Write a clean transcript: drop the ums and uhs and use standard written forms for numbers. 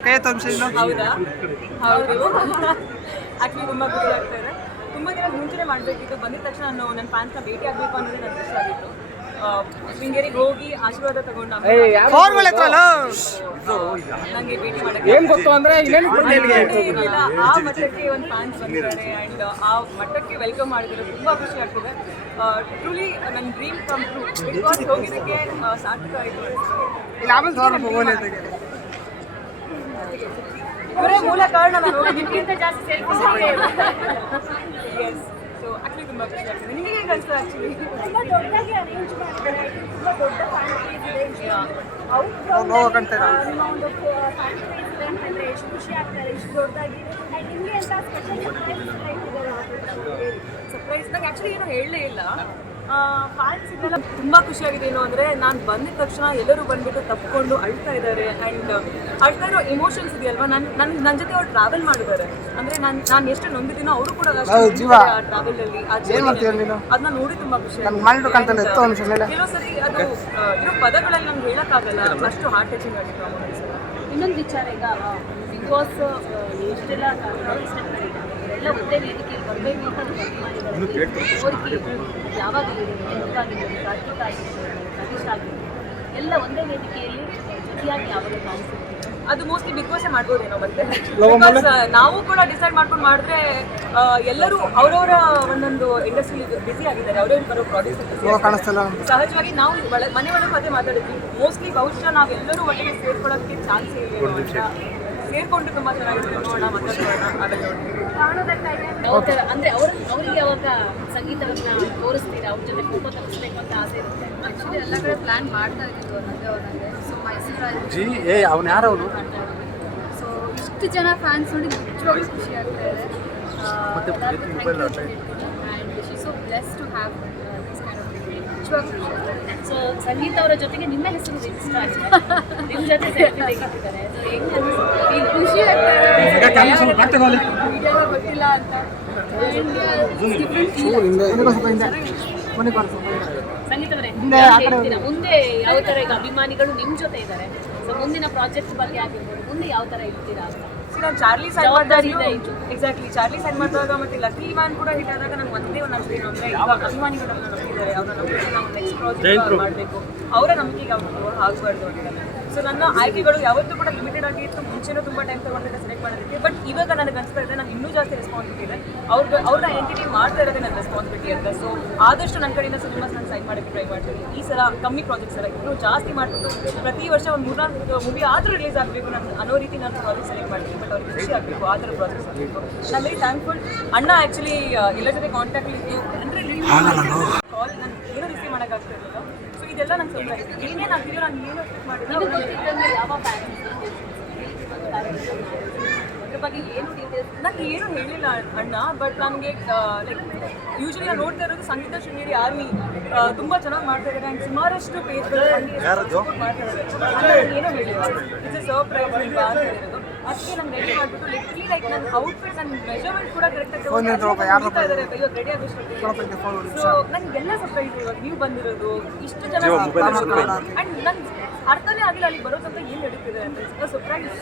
ಹೌದಾ? ಹೌದು. ಆಕ್ಚುಲಿ ತುಂಬ ಖುಷಿ ಆಗ್ತಾ ಇದೆ. ತುಂಬ ದಿನ ಮುಂಚೆನೇ ಮಾಡಬೇಕಿತ್ತು. ಬಂದಿದ ತಕ್ಷಣ ನಾನು ನನ್ನ ಫ್ಯಾನ್ಸ್ನ ಭೇಟಿ ಆಗಬೇಕು ಅನ್ನೋದು ನನಗೆ ಇಷ್ಟ ಆಗಿತ್ತು. ಶೃಂಗೇರಿಗೆ ಹೋಗಿ ಆಶೀರ್ವಾದ ತಗೊಂಡು ನನಗೆ ಭೇಟಿ ಮಾಡೋಕ್ಕೆ ಆ ಮಟ್ಟಕ್ಕೆ ಒಂದು ಫ್ಯಾನ್ಸ್ ಬಂದಿದ್ದಾರೆ ಆ್ಯಂಡ್ ಆ ಮಟ್ಟಕ್ಕೆ ವೆಲ್ಕಮ್ ಮಾಡಿದರೆ ತುಂಬ ಖುಷಿ ಆಗ್ತಿದೆ. ಟ್ರೂಲಿ ನನ್ನ ಡ್ರೀಮ್ ಕಮ್ ಟ್ರೂ. ಬಿಕಾಸ್ ಹೋಗಿದ್ದಕ್ಕೆ ಸಾರ್ಥಕ ಆಯಿತು. ಇವರೇ ಮೂಲ ಕಾರಣ. ನಾನು ನಿಮಗಿಂತ ಜಾಸ್ತಿ ಸೆಲ್ಫೀಸ್. ಎಸ್. ಸೊ ಆಕ್ಚುಲಿ ತುಂಬ ಖುಷಿ ಆಗ್ತದೆ. ನಿಮಗೆ ಹೇಗೆ ಅನಿಸ್ತದೆ? ಆ್ಯಕ್ಚುಲಿ ತುಂಬ ದೊಡ್ಡದಾಗಿ ಅರೇಂಜ್ ಮಾಡಿದ್ದಾರೆ. ತುಂಬ ದೊಡ್ಡ ಫ್ಯಾನ್ ಪೇಜ್ ಇದೆ. ನಿಮ್ಮ ಒಂದು ಫ್ಯಾನ್ ಪೇಜ್ ಇದೆ ಅಂತಂದರೆ ಎಷ್ಟು ಖುಷಿ ಆಗ್ತಾರೆ, ಇಷ್ಟು ದೊಡ್ಡದಾಗಿ. ಆ್ಯಂಡ್ ನಿಮಗೆ ಅಂತ ಸ್ಪೆಷಲ್ ಸರ್ಪ್ರೈಸ್ ನಂಗೆ ಆ್ಯಕ್ಚುಲಿ ಏನೂ ಹೇಳಲೇ ಇಲ್ಲ. ಫ್ಯಾನ್ಸ್ ಇದೆಲ್ಲ ತುಂಬ ಖುಷಿಯಾಗಿದೆ. ಏನು ಅಂದರೆ ನಾನು ಬಂದಿದ ತಕ್ಷಣ ಎಲ್ಲರೂ ಬಂದುಬಿಟ್ಟು ತಪ್ಪಿಕೊಂಡು ಅಳ್ತಾ ಇದ್ದಾರೆ. ಆ್ಯಂಡ್ ಅಳ್ತಾ ಇರೋ ಇಮೋಷನ್ಸ್ ಇದೆಯಲ್ವಾ, ನನ್ನ ಜೊತೆ ಅವ್ರು ಟ್ರಾವೆಲ್ ಮಾಡಿದ್ದಾರೆ. ಅಂದರೆ ನಾನು ಎಷ್ಟು ನೊಂದಿದ್ದೀನೋ ಅವರು ಕೂಡ ಆ ಟ್ರಾವೆಲಲ್ಲಿ ಅದನ್ನ ನೋಡಿ ತುಂಬ ಖುಷಿ. ಕೆಲವು ಸರಿ ಅದು ಇರೋ ಪದಗಳಲ್ಲಿ ನಮ್ಗೆ ಹೇಳೋಕ್ಕಾಗಲ್ಲ, ಅಷ್ಟು ಹಾರ್ಟ್ ಟಚಿಂಗ್ ಆಗಿತ್ತು. ಇನ್ನೊಂದು ವಿಚಾರ, ಈಗ ಬಿಗ್ ಬಾಸ್ ಎಷ್ಟೆಲ್ಲ ಎಲ್ಲ ಒಂದೇ ವೇದಿಕೆಯಲ್ಲಿ ಬರಬೇಕು ಅಂತ ಕೋರಿಕೆ ಯಾವಾಗ ಅದ್ಭುತ ಆಗಿರ್ಬೋದು, ಎಲ್ಲ ಒಂದೇ ವೇದಿಕೆಯಲ್ಲಿ ಜೊತೆಯಾಗಿ ಯಾವಾಗ ಕಾಣಿಸುತ್ತೆ. ಅದು ಮೋಸ್ಟ್ಲಿ ಬಿಗ್ ಬಾಸೇ ಮಾಡ್ಬೋದೇನೋ. ಮತ್ತೆ ನಾವು ಕೂಡ ಡಿಸೈಡ್ ಮಾಡ್ಕೊಂಡು ಮಾಡಿದ್ರೆ ಎಲ್ಲರೂ ಅವರವರ ಒಂದೊಂದು ಇಂಡಸ್ಟ್ರಿ ಬಿಸಿ ಆಗಿದ್ದಾರೆ. ಅವರೇ ಬರೋ ಪ್ರಾಡಕ್ಟ್ಸ್ ಸಹಜವಾಗಿ ನಾವು ಮನೆ ಒಳಗೆ ಮತ್ತೆ ಮಾತಾಡಿದ್ವಿ. ಮೋಸ್ಟ್ಲಿ ಬಹುಶಃ ನಾವೆಲ್ಲರೂ ಒಟ್ಟಿಗೆ ಸೇರ್ಕೊಳ್ಳೋಕ್ಕೆ ಚಾನ್ಸ್ ಇಲ್ಲ. ಸೇರ್ಕೊಂಡು ತುಂಬ ಚೆನ್ನಾಗಿದೆ. ನೋಡೋಣ ಮಾತಾಡೋಣ. ಅಂದರೆ ಅವರಿಗೆ ಯಾವಾಗ ಸಂಗೀತವನ್ನು ತೋರಿಸ್ತೀರಾ, ಅವ್ರ ಜೊತೆ ಫೋಟೋ ತರಿಸ್ಬೇಕು ಅಂತ ಆಸೆ ಇರುತ್ತೆ? ಆ್ಯಕ್ಚುಲಿ ಎಲ್ಲ ಕಡೆ ಪ್ಲ್ಯಾನ್ ಮಾಡ್ತಾ ಇದ್ದೀವಿ ನನಗೆ. ಸೊ ಮೈಸೂರಲ್ಲಿ ಸೊ ಇಷ್ಟು ಜನ ಫ್ಯಾನ್ಸ್ ನೋಡಿ ನಿಜವಾಗ್ಲೂ ಖುಷಿ ಆಗ್ತಾ ಇದೆ. And she so bless to have this kind of ನಿಜವಾಗ್ಲೂ ಖುಷಿ ಆಗ್ತಾ ಇದೆ. ಸೊ ಸಂಗೀತ ಅವರ ಜೊತೆಗೆ ನಿಮ್ಮ ಹೆಸರು ಇಷ್ಟ ಆಗಿದೆ, ನಿಮ್ಮ ಜೊತೆ ಸೆಲ್ಫಿ ತೆಗಿತಿದ್ದಾರೆ. ಸೊ ಹೆಂಗೆ ಖುಷಿ ಆಗ್ತಾ ಇದೆ. ವಿಡಿಯೋ ಗೊತ್ತಿಲ್ಲ ಅಂತ. ಸಂಗೀತವರೇ ಮುಂದೆ ಯಾವ ಥರ, ಈಗ ಅಭಿಮಾನಿಗಳು ನಿಮ್ಮ ಜೊತೆ ಇದ್ದಾರೆ, ಸೊ ಮುಂದಿನ ಪ್ರಾಜೆಕ್ಟ್ ಬಗ್ಗೆ ಆಗಿರ್ಬೋದು, ಮುಂದೆ ಯಾವ ಥರ ಇರ್ತೀರಾ ಅಂತ? ನಾನು Charlie sign exactly Charlie sign ಮಾಡಿದಾಗ ಮತ್ತೆ ಲಕ್ಕಿ ಮ್ಯಾನ್ ಕೂಡ ಹಿಟ್ ಆದಾಗ ನಂಗೆ ಒಂದೇ ಒಂದು ನಂಬಿಕೆ ಏನು ಅಂದರೆ, ಇವಾಗ ಅಭಿಮಾನಿಗಳನ್ನ ನಂಬಿದ್ದಾರೆ, ಅವ್ರ ನಂಬಿಕೆ ನಾವು ನೆಕ್ಸ್ಟ್ ಪ್ರಾಜೆಕ್ಟ್ ಮಾಡಬೇಕು, ಅವರ ನಂಬಿಕೆಗೆ ಅವ್ರು ಆಗಬಾರ್ದು ಅಂತ. ಸೊ ನನ್ನ ಆಯ್ಕೆಗಳು ಯಾವತ್ತೂ ಕೂಡ ಲಿಮಿಟೆಡ್ ಆಗಿತ್ತು. ಮುಂಚೆನೂ ತುಂಬ ಟೈಮ್ ತಗೊಂಡಿದ್ದೆ ಸೆಲೆಕ್ಟ್ ಮಾಡೋದಕ್ಕೆ. ಬಟ್ ಇವಾಗ ನನಗೆ ಅನಿಸ್ತಾ ಇದೆ ನಂಗೆ ಇನ್ನೂ ಜಾಸ್ತಿ ರೆಸ್ಪಾನ್ಸಿಬಿಲಿಟಿ ಇದೆ. ಅವ್ರನ್ನ ಎಂಟಿಟಿ ಮಾಡ್ತಾ ಇರೋದೇ ನನ್ನ ರೆಸ್ಪಾನ್ಸಿಬಿಲಿಟಿ ಅಂತ. ಸೊ ಆದಷ್ಟು ನನ್ನ ಕಡೆಯಿಂದ ಸಿನಿಮಾಸ್ ನಾನು ಸೈನ್ ಮಾಡೋಕ್ಕೆ ಟ್ರೈ ಮಾಡ್ತೀನಿ. ಈ ಸಲ ಕಮ್ಮಿ ಪ್ರಾಜೆಕ್ಟ್ಸ್ ಎಲ್ಲ ಇನ್ನೂ ಜಾಸ್ತಿ ಮಾಡಿಬಿಟ್ಟು ಪ್ರತಿ ವರ್ಷ ಒಂದು 3-4 ಮೂವಿ ಆದರೂ ರಿಲೀಸ್ ಆಗಬೇಕು. ನಾನು ಅನ್ನೋ ರೀತಿ ನಾನು ಪ್ರಾಜೆಕ್ಟ್ ಸೆಲೆಕ್ಟ್ ಮಾಡ್ತೀನಿ. ಬಟ್ ಅವ್ರಿಗೆ ಖುಷಿ ಆಗಬೇಕು, ಆ ಥರ ಪ್ರಾಜೆಕ್ಟ್ಸ್ ಆಗಬೇಕು. ನಾನು ವೆರಿ ಥ್ಯಾಂಕ್ಫುಲ್. ಅಣ್ಣ ಆ್ಯಕ್ಚುಲಿ ಎಲ್ಲ ಜೊತೆ ಕಾಂಟ್ಯಾಕ್ಟಲ್ಲಿ ಇದ್ದು ಅಂದರೆ ಕಾಲ್ ನಾನು ಏನೂ ರಿಸೀವ್ ಮಾಡೋಕ್ಕಾಗ್ತಿರಲಿಲ್ಲ. ಸೊ ಇದೆಲ್ಲ ನಂಗೆ ಸರ್ಪ್ರೈಸ್. ಏನೇನು ಆಗ್ತಿದೆಯೋ ನಾನು ಏನು ಎಕ್ಸ್ಪೆಕ್ಟ್ ಮಾಡಿದ್ರೆ ಯಾವ ಬ್ಯಾಂಕ್ ಅದ್ರ ಬಗ್ಗೆ ಏನು ಡೀಟೇಲ್ಸ್ ನನಗೆ ಏನು ಹೇಳಿಲ್ಲ ಅಣ್ಣ. ಬಟ್ ನನಗೆ ಲೈಕ್ ಯೂಶಲಿ ನಾನು ನೋಡ್ತಾ ಇರೋದು ಸಂಗೀತ ಶೃಂಗೇರಿ ಆರ್ಮಿ ತುಂಬ ಚೆನ್ನಾಗಿ ಮಾಡ್ತಾ ಇದ್ದಾರೆ. ಆ್ಯಂಡ್ ಸುಮಾರಷ್ಟು ಪೇಜ್ಗಳು ಮಾಡ್ತಾ ಇದ್ದಾರೆ. ಏನೋ ಹೇಳಿಲ್ಲ, ಇಟ್ಸ್ ಎ ಸರ್ಪ್ರೈಸ್ ಅಂತ ಹೇಳಿರೋದು. ಅದಕ್ಕೆ ನಾನು ರೆಡಿ ಮಾಡಿಬಿಟ್ಟು ಲಿಟ್ಲಿ ಲೈಕ್ ನನ್ನ ಔಟ್ಫಿಟ್ ನನ್ನ ಮೆಜರ್ಮೆಂಟ್ ಕೂಡ ಕರೆಕ್ಟಾಗಿ ಹೋಗ್ತಾ ಇದ್ದಾರೆ. ಇವಾಗ ರೆಡಿ ಆಗಬೇಕು. ಸೊ ನನಗೆಲ್ಲ ಸರ್ಪ್ರೈಸ್. ಇವಾಗ ನೀವು ಬಂದಿರೋದು ಇಷ್ಟು ಜನ ಆ್ಯಂಡ್ ನಂಗೆ ಅರ್ಥನೇ ಆಗಿಲ್ಲ ಅಲ್ಲಿ ಬರೋದಂತ ಏನು ನಡೀತಿದೆ ಅಂತ. ಸರ್ಪ್ರೈಸ್.